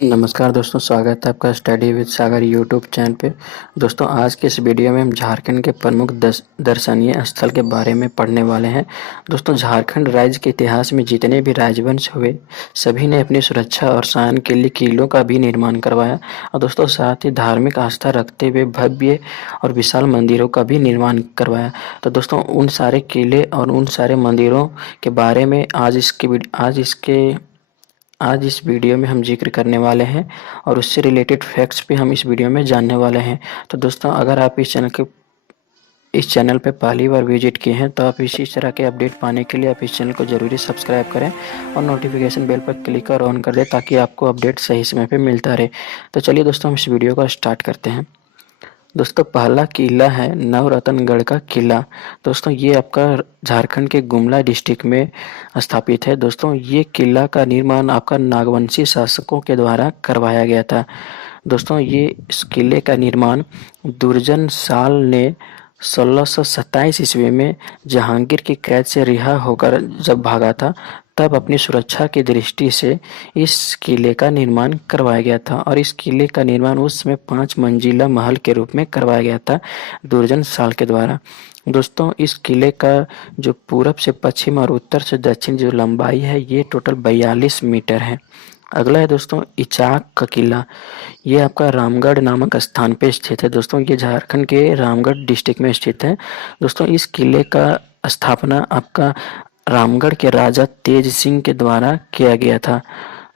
नमस्कार दोस्तों, स्वागत है आपका study with Sagar YouTube channel पे। दोस्तों, आज के इस वीडियो में हम झारखंड के प्रमुख दर्शनीय स्थल के बारे में पढ़ने वाले हैं। दोस्तों, झारखंड राज्य के इतिहास में जितने भी राजवंश हुए, सभी ने अपनी सुरक्षा और शान के लिए किलों का भी निर्माण करवाया और दोस्तों साथ ही धार्मिक आस्था रखते हुए भव्य और विशाल मंदिरों का भी निर्माण करवाया। तो दोस्तों, उन सारे किले और उन सारे मंदिरों के बारे में आज इस वीडियो में हम जिक्र करने वाले हैं और उससे रिलेटेड फैक्ट्स भी हम इस वीडियो में जानने वाले हैं। तो दोस्तों, अगर आप इस चैनल पर पहली बार विजिट किए हैं तो आप इसी तरह के अपडेट पाने के लिए आप इस चैनल को ज़रूरी सब्सक्राइब करें और नोटिफिकेशन बेल पर क्लिक और ऑन कर दें ताकि आपको अपडेट सही समय पर मिलता रहे। तो चलिए दोस्तों, हम इस वीडियो को स्टार्ट करते हैं। दोस्तों, पहला किला है नवरत्नगढ़ का किला। दोस्तों, ये आपका झारखंड के गुमला डिस्ट्रिक्ट में स्थापित है। दोस्तों, ये किला का निर्माण आपका नागवंशी शासकों के द्वारा करवाया गया था। दोस्तों, ये इस किले का निर्माण दुर्जन साल ने 1627 ईस्वी में जहांगीर की कैद से रिहा होकर जब भागा था, तब अपनी सुरक्षा की दृष्टि से इस किले का निर्माण करवाया गया था और इस किले का निर्माण उस समय 5 मंजिला महल के रूप में करवाया गया था दुर्जन साल के द्वारा। दोस्तों, इस किले का जो पूरब से पश्चिम और उत्तर से दक्षिण जो लंबाई है, ये टोटल 42 मीटर है। अगला है दोस्तों इचाक का किला। ये आपका रामगढ़ नामक स्थान पे स्थित है। दोस्तों, ये झारखंड के रामगढ़ डिस्ट्रिक्ट में स्थित है। दोस्तों, इस किले का स्थापना आपका रामगढ़ के राजा तेज सिंह के द्वारा किया गया था।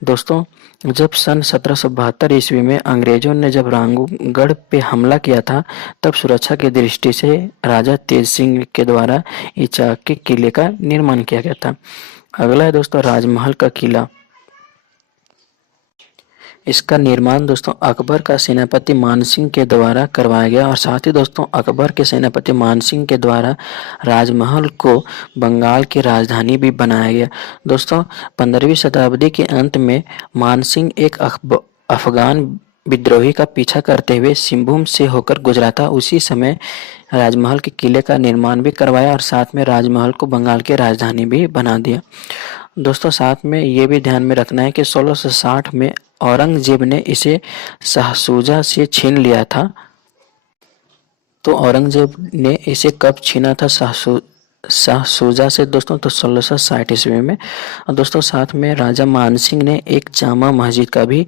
दोस्तों, जब सन 1772 ईस्वी में अंग्रेजों ने जब रामगढ़ पे हमला किया था, तब सुरक्षा की दृष्टि से राजा तेज सिंह के द्वारा इचाक के किले का निर्माण किया गया था। अगला है दोस्तों राजमहल का किला। इसका निर्माण दोस्तों अकबर का सेनापति मानसिंह के द्वारा करवाया गया और साथ ही दोस्तों अकबर के सेनापति मानसिंह के द्वारा राजमहल को बंगाल की राजधानी भी बनाया गया। दोस्तों, 15वीं शताब्दी के अंत में मानसिंह एक अफगान विद्रोही का पीछा करते हुए सिंहभूम से होकर गुजरा था। उसी समय राजमहल के किले का निर्माण भी करवाया और साथ में राजमहल को बंगाल की राजधानी भी बना दिया। दोस्तों, साथ में ये भी ध्यान में रखना है कि 1660 में औरंगजेब ने इसे शाहशुजा से छीन लिया था। तो औरंगजेब ने इसे कब छीना था शाहशुजा से दोस्तों? तो 1660 ईस्वी में। और दोस्तों, साथ में राजा मानसिंह ने एक जामा मस्जिद का भी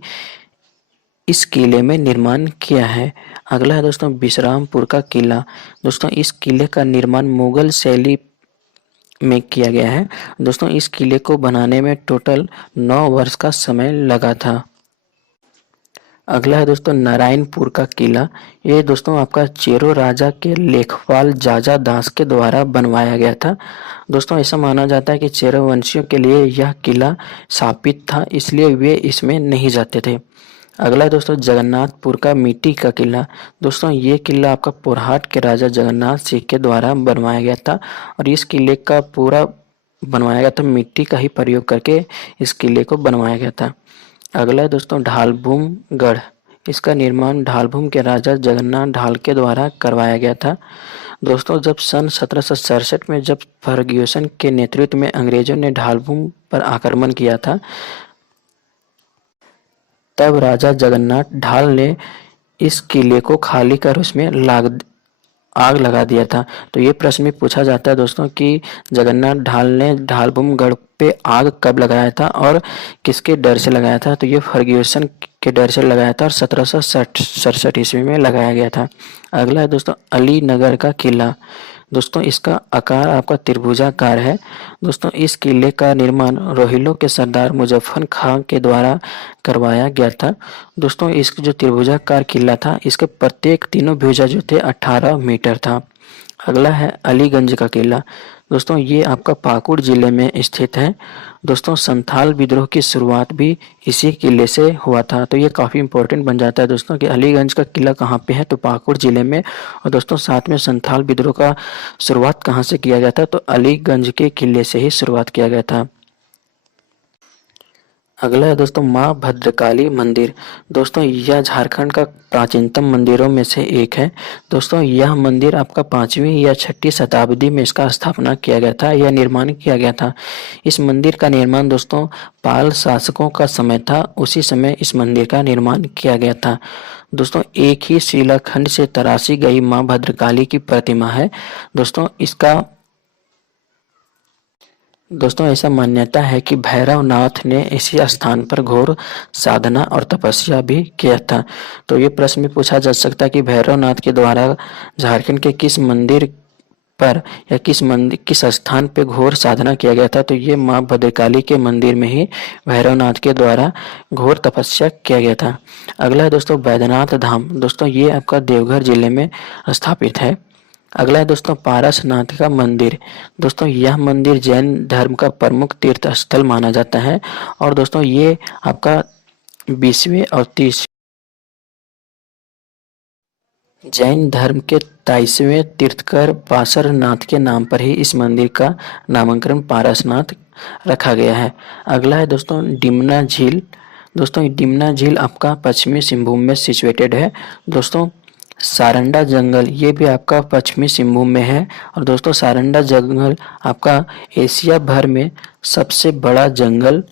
इस किले में निर्माण किया है। अगला है दोस्तों विश्रामपुर का किला। दोस्तों, इस किले का निर्माण मुगल शैली में किया गया है। दोस्तों, इस किले को बनाने में टोटल 9 वर्ष का समय लगा था। अगला है दोस्तों नारायणपुर का किला। ये दोस्तों आपका चेरो राजा के लेखपाल जाजा दास के द्वारा बनवाया गया था। दोस्तों, ऐसा माना जाता है कि चेरो वंशियों के लिए यह किला शापित था, इसलिए वे इसमें नहीं जाते थे। अगला है दोस्तों जगन्नाथपुर का मिट्टी का किला। दोस्तों, ये किला आपका पोरहाट के राजा जगन्नाथ सिंह के द्वारा बनवाया गया था और इस किले का पूरा बनवाया गया था मिट्टी का ही प्रयोग करके इस किले को बनवाया गया था। अगला है दोस्तों ढालभूम गढ़। इसका निर्माण ढालभूम के राजा जगन्नाथ ढाल के द्वारा करवाया गया था। दोस्तों, जब सन 1767 में जब फर्ग्यूसन के नेतृत्व में अंग्रेजों ने ढालभूम पर आक्रमण किया था, तब राजा जगन्नाथ ढाल ने इस किले को खाली कर उसमें आग लगा दिया था। तो ये प्रश्न भी पूछा जाता है दोस्तों कि जगन्नाथ ढाल ने ढालभूम गढ़ पे आग कब लगाया था और किसके डर से लगाया था? तो ये फर्ग्यूसन के डर से लगाया था और 1767 ईस्वी में लगाया गया था। अगला है दोस्तों अलीनगर का किला। दोस्तों, इसका आकार आपका त्रिभुजाकार है। दोस्तों, इस किले का निर्माण रोहिलों के सरदार मुजफ्फर खां के द्वारा करवाया गया था। दोस्तों, इसका जो त्रिभुजाकार किला था, इसके प्रत्येक तीनों भुजा जो थे 18 मीटर था। अगला है अलीगंज का किला। दोस्तों, ये आपका पाकुड़ जिले में स्थित है। दोस्तों, संथाल विद्रोह की शुरुआत भी इसी किले से हुआ था। तो ये काफ़ी इंपॉर्टेंट बन जाता है दोस्तों कि अलीगंज का किला कहाँ पे है? तो पाकुड़ जिले में। और दोस्तों, साथ में संथाल विद्रोह का शुरुआत कहाँ से किया गया था? तो अलीगंज के किले से ही शुरुआत किया गया था। अगला है दोस्तों माँ भद्रकाली मंदिर। दोस्तों यह झारखंड का प्राचीनतम मंदिरों में से एक है। दोस्तों यह मंदिर आपका 5वीं या 6ठी शताब्दी में इसका स्थापना किया गया था या निर्माण किया गया था। इस मंदिर का निर्माण दोस्तों पाल शासकों का समय था, उसी समय इस मंदिर का निर्माण किया गया था। दोस्तों एक ही शिलाखंड से तराशी गई माँ भद्रकाली की प्रतिमा है। दोस्तों ऐसा मान्यता है कि भैरवनाथ ने इसी स्थान पर घोर साधना और तपस्या भी किया था। तो ये प्रश्न भी पूछा जा सकता है कि भैरवनाथ के द्वारा झारखंड के किस मंदिर पर या किस स्थान पे घोर साधना किया गया था। तो ये माँ भद्रकाली के मंदिर में ही भैरवनाथ के द्वारा घोर तपस्या किया गया था। अगला है दोस्तों बैद्यनाथ धाम। दोस्तों ये आपका देवघर जिले में स्थापित है। अगला है दोस्तों पारसनाथ का मंदिर। दोस्तों यह मंदिर जैन धर्म का प्रमुख तीर्थ स्थल माना जाता है और दोस्तों ये आपका 20वें और 30 जैन धर्म के 23वें तीर्थकर पारसनाथ के नाम पर ही इस मंदिर का नामकरण पारसनाथ रखा गया है। अगला है दोस्तों डिमना झील। दोस्तों डिमना झील आपका पश्चिमी सिंहभूम में सिचुएटेड है। दोस्तों सारंडा जंगल ये भी आपका पश्चिमी सिंहभूम में है और दोस्तों सारंडा जंगल आपका एशिया भर में सबसे बड़ा जंगल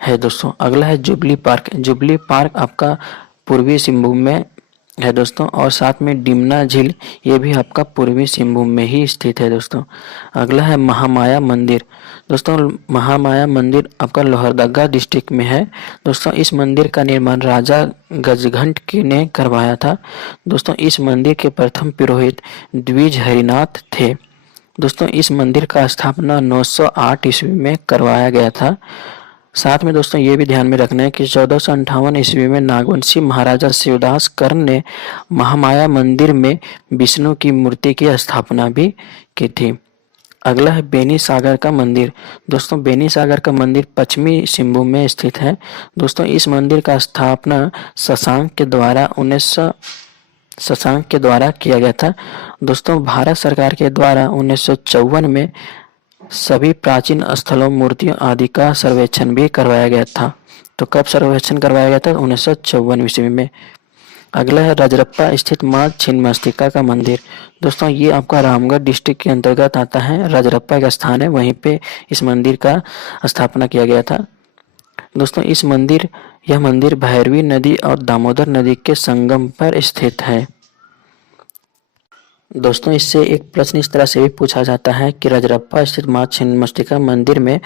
है। दोस्तों अगला है जुबली पार्क। जुबली पार्क आपका पूर्वी सिंहभूम में है दोस्तों और साथ में डिमना झील ये भी आपका पूर्वी सिंहभूम में ही स्थित है। दोस्तों अगला है महामाया मंदिर। दोस्तों महामाया मंदिर आपका लोहरदगा डिस्ट्रिक्ट में है। दोस्तों इस मंदिर का निर्माण राजा गजघंट ने करवाया था। दोस्तों इस मंदिर के प्रथम पुरोहित द्विज हरिनाथ थे। दोस्तों इस मंदिर का स्थापना 908 ईस्वी में करवाया गया था। साथ में दोस्तों ये भी ध्यान में रखना है कि 1458 ईस्वी में नागवंशी महाराजा शिवदास कर्ण ने महामाया मंदिर में विष्णु की मूर्ति की स्थापना भी की थी। अगला है बेनी सागर का मंदिर। दोस्तों बेनी सागर का मंदिर पश्चिमी सिंहभूम में स्थित है। दोस्तों इस मंदिर का स्थापना शशांक के द्वारा किया गया था। दोस्तों भारत सरकार के द्वारा 1954 में सभी प्राचीन स्थलों मूर्तियों आदि का सर्वेक्षण भी करवाया गया था। तो कब सर्वेक्षण करवाया गया था? 1954 ईस्वी में। अगला है रजरप्पा स्थित माँ छिन्नमस्तिका का मंदिर। दोस्तों ये आपका रामगढ़ डिस्ट्रिक्ट के अंतर्गत आता है। रजरप्पा का स्थान है, वहीं पे इस मंदिर का स्थापना किया गया था। दोस्तों यह मंदिर भैरवी नदी और दामोदर नदी के संगम पर स्थित है। दोस्तों इससे एक प्रश्न इस तरह से भी पूछा जाता है कि रजरप्पा स्थित माँ छिन्नमस्तिका मंदिर में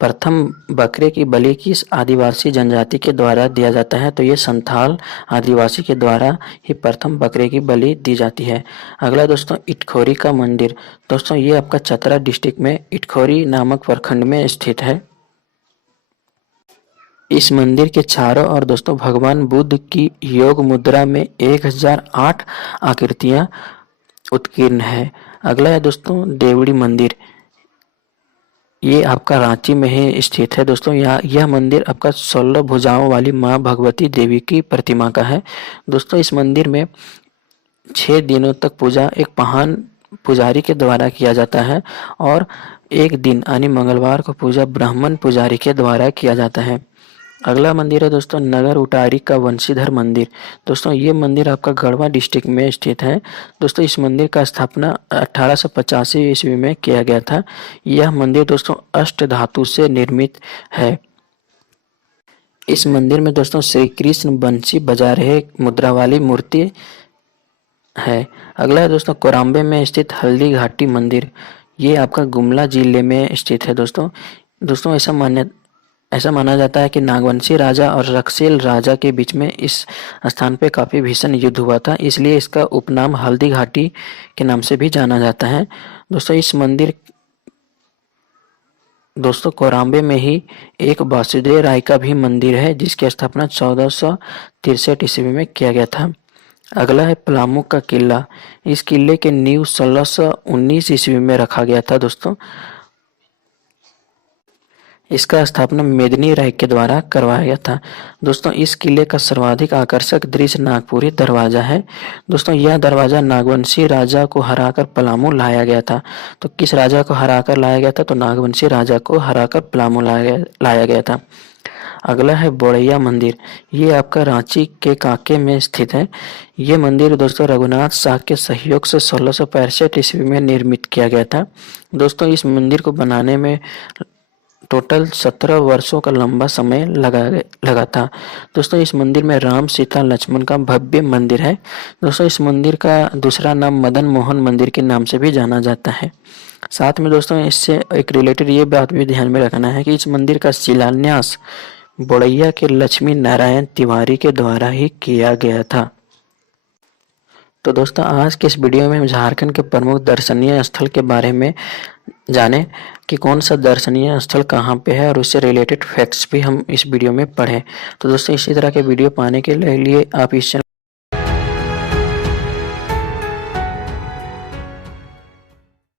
प्रथम बकरे की बलि किस आदिवासी जनजाति के द्वारा दिया जाता है? तो ये संथाल आदिवासी के द्वारा ही प्रथम बकरे की बलि दी जाती है। अगला दोस्तों इटखोरी का मंदिर। दोस्तों ये आपका चतरा डिस्ट्रिक्ट में इटखोरी नामक प्रखंड में स्थित है। इस मंदिर के चारों ओर दोस्तों भगवान बुद्ध की योग मुद्रा में 1008 आकृतियां उत्कीर्ण है। अगला है दोस्तों देवड़ी मंदिर। ये आपका रांची में ही स्थित है। दोस्तों यह मंदिर आपका 16 भुजाओं वाली माँ भगवती देवी की प्रतिमा का है। दोस्तों इस मंदिर में 6 दिनों तक पूजा एक महान पुजारी के द्वारा किया जाता है और एक दिन यानी मंगलवार को पूजा ब्राह्मण पुजारी के द्वारा किया जाता है। अगला मंदिर है दोस्तों नगर उटारी का वंशीधर मंदिर। दोस्तों ये मंदिर आपका गढ़वा डिस्ट्रिक्ट में स्थित है। दोस्तों इस मंदिर का स्थापना 1885 ईस्वी में किया गया था। यह मंदिर दोस्तों अष्ट धातु से निर्मित है। इस मंदिर में दोस्तों श्री कृष्ण बंसी बजा रहे मुद्रा वाली मूर्ति है। अगला है दोस्तों कोराम्बे में स्थित हल्दी घाटी मंदिर। ये आपका गुमला जिले में स्थित है। दोस्तों ऐसा माना जाता है कि नागवंशी राजा और रक्षेल राजा के बीच में इस स्थान पे काफ़ी भीषण युद्ध हुआ था, इसलिए इसका उपनाम हल्दी घाटी के नाम से भी जाना जाता है। दोस्तों कोराम्बे में ही एक वासुदेव राय का भी मंदिर है जिसकी स्थापना 1463 ईस्वी में किया गया था। अगला है पलामू का किला। इस किले के नींव 1619 ईस्वी में रखा गया था। दोस्तों इसका स्थापना मेदिनी राय के द्वारा करवाया गया था। दोस्तों इस किले का सर्वाधिक आकर्षक दृश्य नागपुरी दरवाजा है। दोस्तों यह दरवाजा नागवंशी राजा को हराकर पलामू लाया गया था। तो किस राजा को हराकर लाया गया था? तो नागवंशी राजा को हराकर पलामू लाया गया था। अगला है बोड़ैया मंदिर। ये आपका रांची के कांके में स्थित है। ये मंदिर दोस्तों रघुनाथ शाह के सहयोग से 1665 ईस्वी में निर्मित किया गया था। दोस्तों इस मंदिर को बनाने में टोटल 17 वर्षों का लंबा समय लगा था। दोस्तों इस मंदिर में राम सीता लक्ष्मण का भव्य मंदिर है। दोस्तों इस मंदिर का दूसरा नाम मदन मोहन मंदिर के नाम से भी जाना जाता है। साथ में दोस्तों इससे एक रिलेटेड ये बात भी ध्यान में रखना है कि इस मंदिर का शिलान्यास बोड़ैया के लक्ष्मी नारायण तिवारी के द्वारा ही किया गया था। तो दोस्तों आज के इस वीडियो में हम झारखंड के प्रमुख दर्शनीय स्थल के बारे में जाने कि कौन सा दर्शनीय स्थल कहाँ पे है और उससे रिलेटेड फैक्ट्स भी हम इस वीडियो में पढ़ें। तो दोस्तों इसी तरह के वीडियो पाने के लिए आप इस चैनल